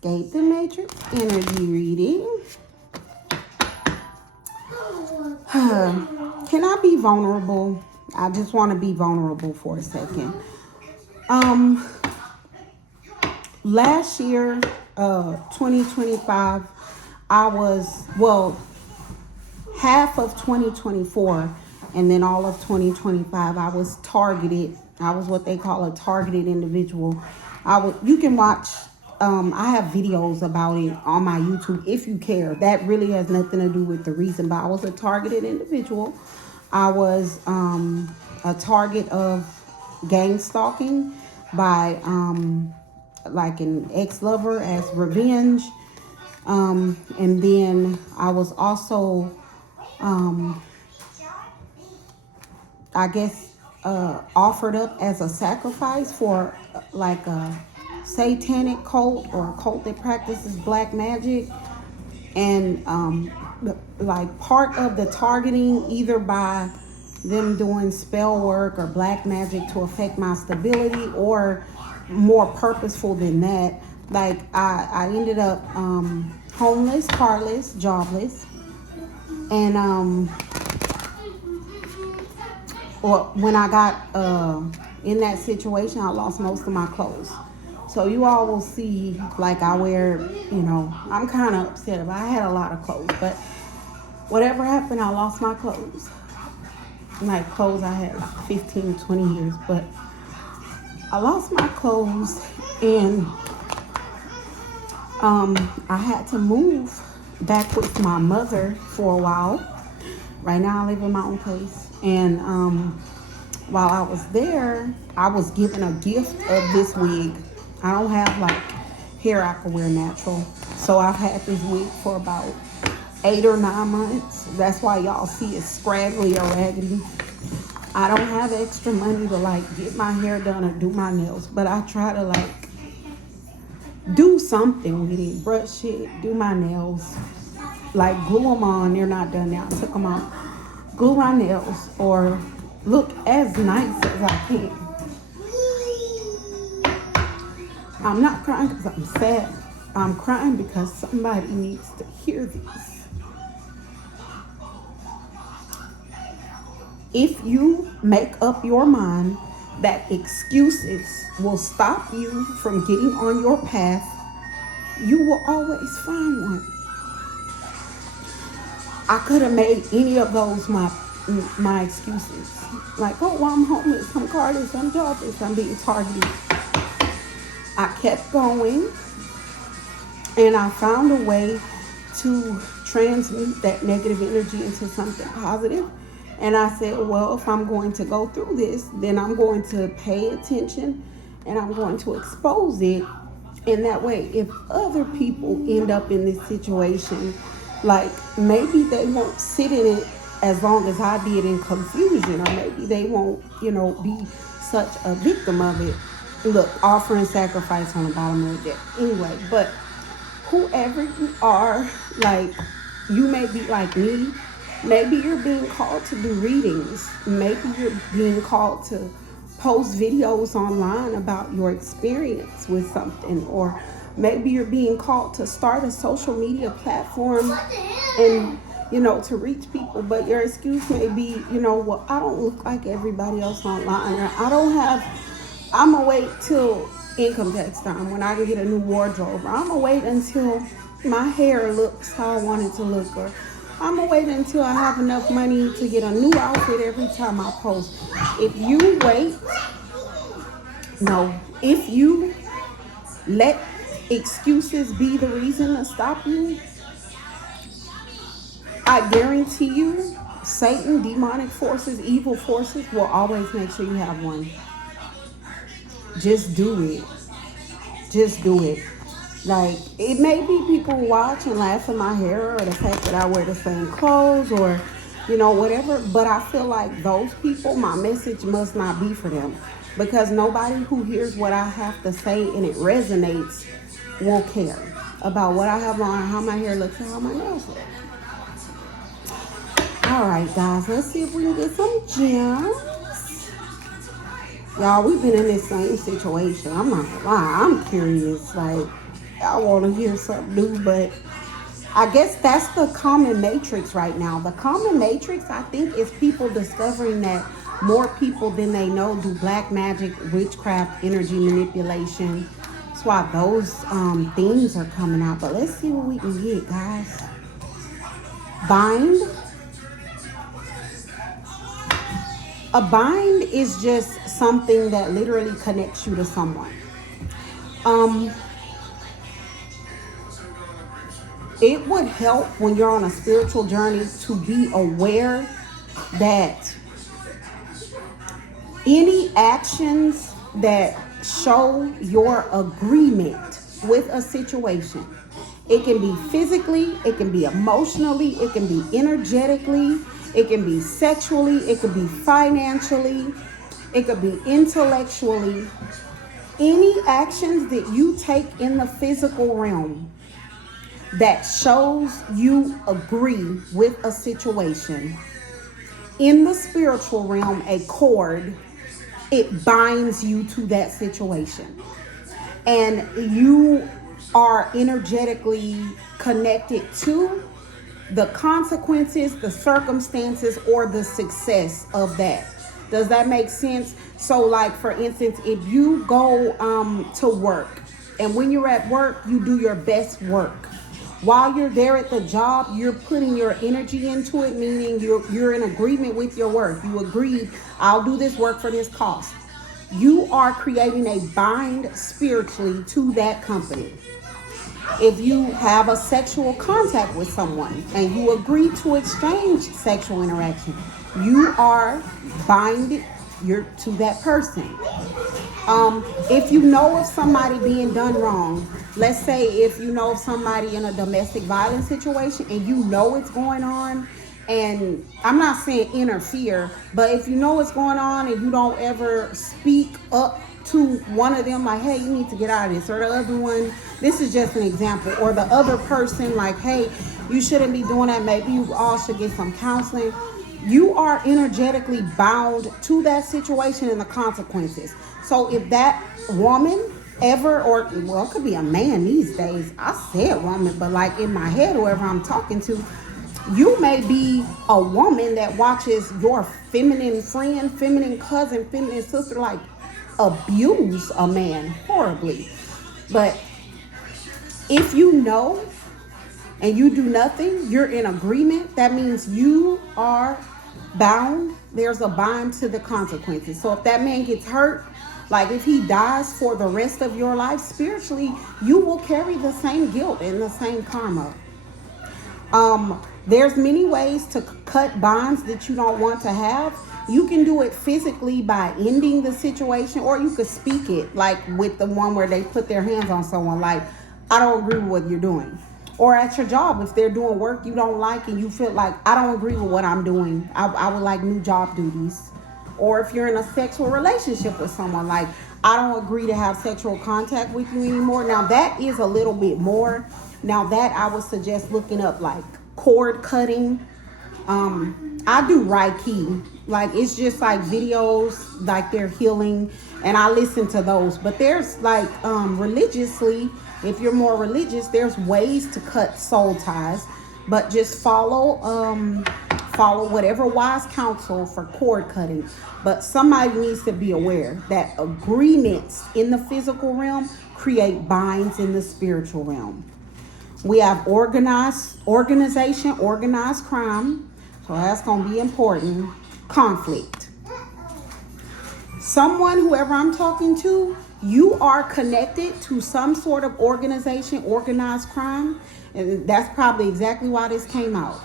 Escape the Matrix energy reading. Can I be vulnerable? I just want to be vulnerable for a second. Last year, 2025, half of 2024 and then all of 2025, I was targeted. I was what they call a targeted individual. You can watch, I have videos about it on my YouTube if you care. That really has nothing to do with the reason, but I was a targeted individual. I was a target of gang stalking by like an ex-lover as revenge. And then I was also, offered up as a sacrifice for like a satanic cult or a cult that practices black magic. And like part of the targeting, either by them doing spell work or black magic to affect my stability, or more purposeful than that, like I ended up homeless, carless, jobless, and when I got in that situation, I lost most of my clothes. So you all will see, like, I wear, I'm kind of upset about it. I had a lot of clothes, but whatever happened, I lost my clothes. Like, clothes I had like 15, 20 years, but I lost my clothes, and I had to move back with my mother for a while. Right now I live in my own place, and while I was there, I was given a gift of this wig. I don't have like hair I can wear natural, so I've had this wig for about 8 or 9 months. That's why y'all see it scraggly or raggedy. I don't have extra money to like get my hair done or do my nails, but I try to like do something with it. Brush it, do my nails, like glue them on. They're not done now. I took them off. Glue my nails or look as nice as I can. I'm not crying because I'm sad. I'm crying because somebody needs to hear this. If you make up your mind that excuses will stop you from getting on your path, you will always find one. I could have made any of those my excuses. Like, oh, well, I'm homeless, I'm carless, I'm jobless, I'm being targeted. I kept going, and I found a way to transmute that negative energy into something positive. And I said, well, if I'm going to go through this, then I'm going to pay attention and I'm going to expose it. And that way, if other people end up in this situation, like maybe they won't sit in it as long as I did in confusion, or maybe they won't, be such a victim of it. Look, offering sacrifice on the bottom of the deck. Anyway, but whoever you are, like, you may be like me. Maybe you're being called to do readings. Maybe you're being called to post videos online about your experience with something. Or maybe you're being called to start a social media platform and, to reach people. But your excuse may be, well, I don't look like everybody else online. Or I'm going to wait till income tax time when I can get a new wardrobe. Or I'm going to wait until my hair looks how I want it to look. Or I'm going to wait until I have enough money to get a new outfit every time I post. If you let excuses be the reason to stop you, I guarantee you, Satan, demonic forces, evil forces will always make sure you have one. Just do it. Just do it. Like, it may be people watch and laugh at my hair or the fact that I wear the same clothes or, whatever. But I feel like those people, my message must not be for them. Because nobody who hears what I have to say and it resonates will care about what I have on, how my hair looks, and how my nails look. All right, guys, let's see if we can get some gems. Y'all, we've been in this same situation. I'm not gonna lie. I'm curious. Like, I want to hear something new, but I guess that's the common matrix right now. The common matrix, I think, is people discovering that more people than they know do black magic, witchcraft, energy manipulation. That's why those things are coming out. But let's see what we can get, guys. Bind. A bind is just something that literally connects you to someone. Um, it would help when you're on a spiritual journey to be aware that any actions that show your agreement with a situation, it can be physically, it can be emotionally, it can be energetically, it can be sexually, it could be financially, it could be intellectually. Any actions that you take in the physical realm that shows you agree with a situation, in the spiritual realm, a cord, it binds you to that situation. And you are energetically connected to the consequences, the circumstances, or the success of that. Does that make sense? So, like, for instance, if you go to work, and when you're at work, you do your best work. While you're there at the job, you're putting your energy into it, meaning you're in agreement with your work. You agreed, I'll do this work for this cost. You are creating a bind spiritually to that company. If you have a sexual contact with someone and you agree to exchange sexual interaction, you are binded to that person. If you know of somebody being done wrong, let's say if you know of somebody in a domestic violence situation and you know it's going on, and I'm not saying interfere, but if you know what's going on and you don't ever speak up to one of them, like, hey, you need to get out of this, or the other one, this is just an example, or the other person, like, hey, you shouldn't be doing that, maybe you all should get some counseling. You are energetically bound to that situation and the consequences. So if that woman ever, or well, it could be a man these days, I said woman, but like in my head, whoever I'm talking to, you may be a woman that watches your feminine friend, feminine cousin, feminine sister, like, abuse a man horribly. But if you know and you do nothing, you're in agreement, that means you are bound. There's a bind to the consequences. So if that man gets hurt, like if he dies for the rest of your life, spiritually, you will carry the same guilt and the same karma. There's many ways to cut bonds that you don't want to have. You can do it physically by ending the situation, or you could speak it, like with the one where they put their hands on someone, like, I don't agree with what you're doing. Or at your job, if they're doing work you don't like and you feel like, I don't agree with what I'm doing, I would like new job duties. Or if you're in a sexual relationship with someone, like, I don't agree to have sexual contact with you anymore. Now that is a little bit more. Now that I would suggest looking up, like, cord cutting. I do Reiki. Like, it's just like videos, like they're healing, and I listen to those. But there's like religiously, if you're more religious, there's ways to cut soul ties. But just follow whatever wise counsel for cord cutting. But somebody needs to be aware that agreements in the physical realm create binds in the spiritual realm. We have organized crime. So that's going to be important. Conflict. Someone, whoever I'm talking to, you are connected to some sort of organization, organized crime. And that's probably exactly why this came out.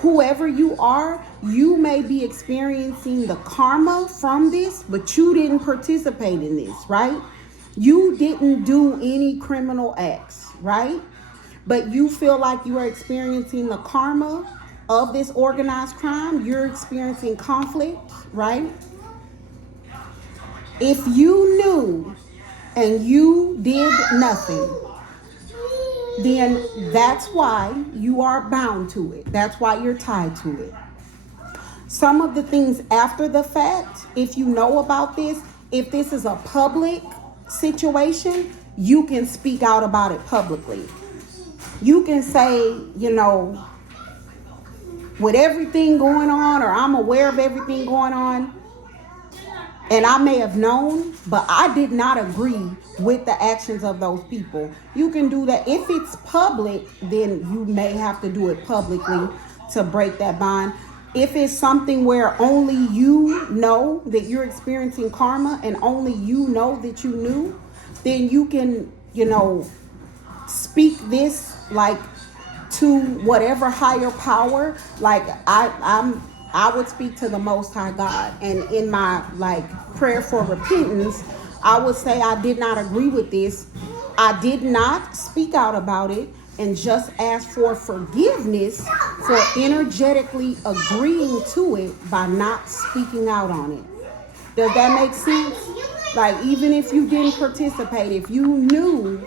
Whoever you are, you may be experiencing the karma from this, but you didn't participate in this, right? You didn't do any criminal acts, right? But you feel like you are experiencing the karma of this organized crime. You're experiencing conflict, right? If you knew and you did nothing, then that's why you are bound to it. That's why you're tied to it. Some of the things after the fact, if you know about this, if this is a public situation, you can speak out about it publicly. You can say, with everything going on, or I'm aware of everything going on, and I may have known, but I did not agree with the actions of those people. You can do that. If it's public, then you may have to do it publicly to break that bond. If it's something where only you know that you're experiencing karma and only you know that you knew, then you can, speak this like to whatever higher power. Like I would speak to the Most High God, and in my prayer for repentance, I would say I did not agree with this. I did not speak out about it, and just ask for forgiveness for energetically agreeing to it by not speaking out on it. Does that make sense? Like, even if you didn't participate, if you knew,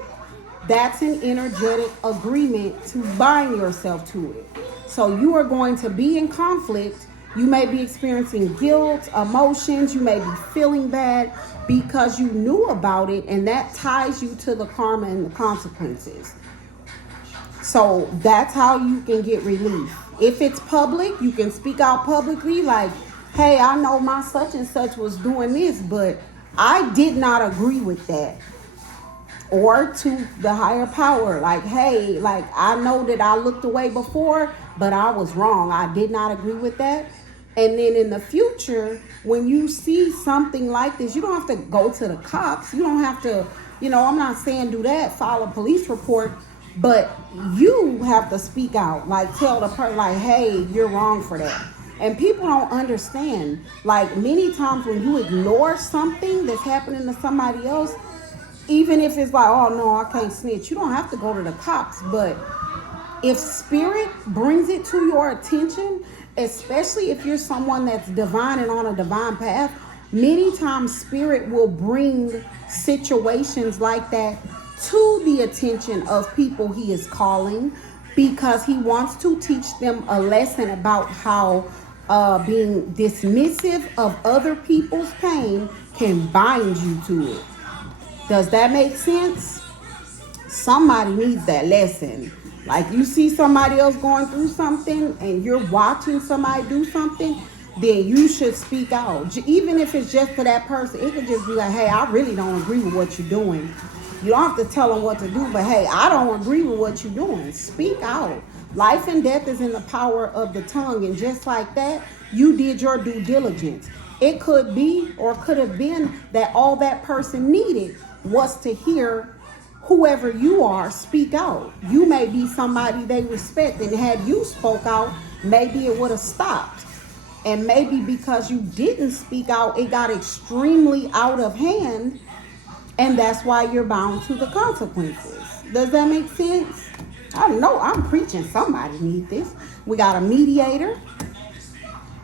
that's an energetic agreement to bind yourself to it. So you are going to be in conflict. You may be experiencing guilt, emotions. You may be feeling bad because you knew about it, and that ties you to the karma and the consequences. So that's how you can get relief. If it's public, you can speak out publicly like, hey, I know my such and such was doing this, but I did not agree with that. Or to the higher power, like, hey, I know that I looked away before, but I was wrong. I did not agree with that. And then in the future, when you see something like this, you don't have to go to the cops. You don't have to, I'm not saying do that, file a police report, but you have to speak out, tell the person, hey, you're wrong for that. And people don't understand, many times when you ignore something that's happening to somebody else, even if it's oh no, I can't snitch, you don't have to go to the cops. But if spirit brings it to your attention, especially if you're someone that's divine and on a divine path, many times spirit will bring situations like that to the attention of people he is calling, because he wants to teach them a lesson about how being dismissive of other people's pain can bind you to it. Does that make sense? Somebody needs that lesson. You see somebody else going through something and you're watching somebody do something, then you should speak out. Even if it's just for that person, it could just be hey, I really don't agree with what you're doing. You don't have to tell them what to do, but hey, I don't agree with what you're doing. Speak out. Life and death is in the power of the tongue, and just like that, you did your due diligence. It could be, or could have been, that all that person needed was to hear whoever you are speak out. You may be somebody they respect, and had you spoke out, maybe it would have stopped. And maybe because you didn't speak out, it got extremely out of hand, and that's why you're bound to the consequences. Does that make sense? I know I'm preaching. Somebody needs this. We got a mediator,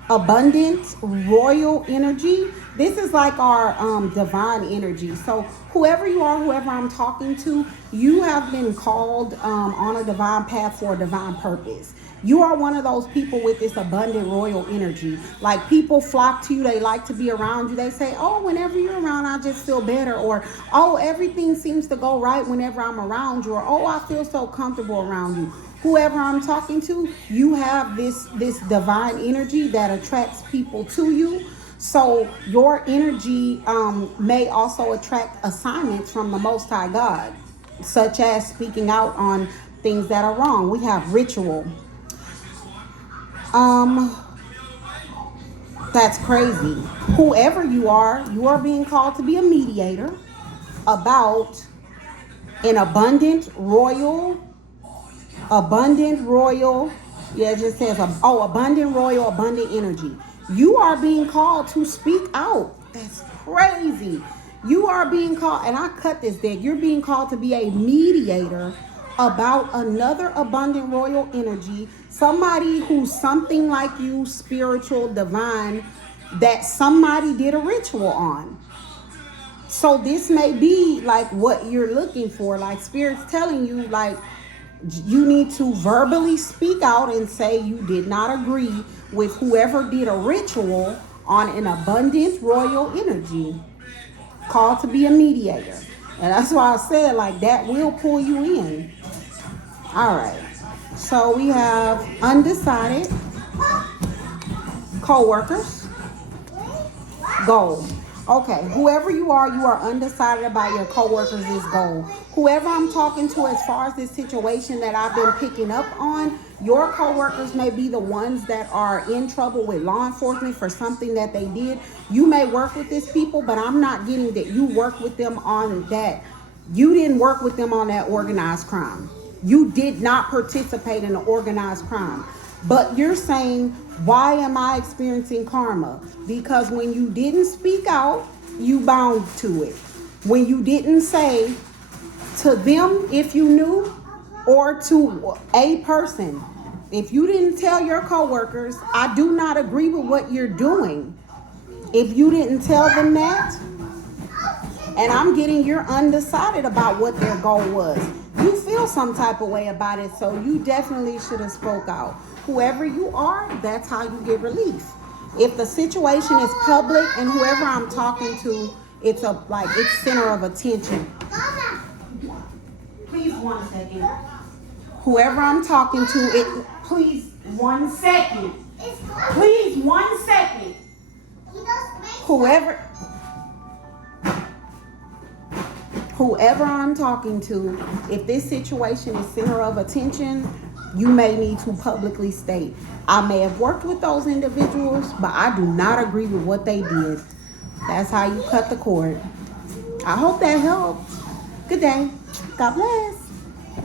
abundant royal energy. This is our divine energy. So whoever you are, whoever I'm talking to, you have been called on a divine path for a divine purpose. You are one of those people with this abundant royal energy. People flock to you. They like to be around you. They say, oh, whenever you're around, I just feel better. Or, oh, everything seems to go right whenever I'm around you. Or, oh, I feel so comfortable around you. Whoever I'm talking to, you have this divine energy that attracts people to you. So your energy may also attract assignments from the Most High God, such as speaking out on things that are wrong. We have ritual. That's crazy. Whoever you are being called to be a mediator about an abundant royal, yeah, it just says, abundant royal, abundant energy. You are being called to speak out. That's crazy. You are being called, and I cut this deck, you're being called to be a mediator about another abundant royal energy, somebody who's something like you, spiritual, divine, that somebody did a ritual on. So this may be what you're looking for, Spirit's telling you, you need to verbally speak out and say you did not agree with whoever did a ritual on an abundant royal energy, called to be a mediator. And that's why I said, like, that will pull you in. All right. So we have undecided, coworkers, goal. Okay, whoever you are undecided about your coworkers' goal. Whoever I'm talking to as far as this situation that I've been picking up on, your coworkers may be the ones that are in trouble with law enforcement for something that they did. You may work with these people, but I'm not getting that you work with them on that. You didn't work with them on that organized crime. You did not participate in the organized crime. But you're saying, why am I experiencing karma? Because when you didn't speak out, you bound to it. When you didn't say to them if you knew, or to a person, if you didn't tell your coworkers, I do not agree with what you're doing. If you didn't tell them that, and I'm getting you're undecided about what their goal was. You feel some type of way about it, so you definitely should have spoke out. Whoever you are, that's how you get relief. If the situation is public and whoever I'm talking to, it's center of attention. Please 1 second. Whoever I'm talking to, please 1 second. Please 1 second. Whoever I'm talking to, if this situation is center of attention, you may need to publicly state, I may have worked with those individuals, but I do not agree with what they did. That's how you cut the cord. I hope that helped. Good day. God bless.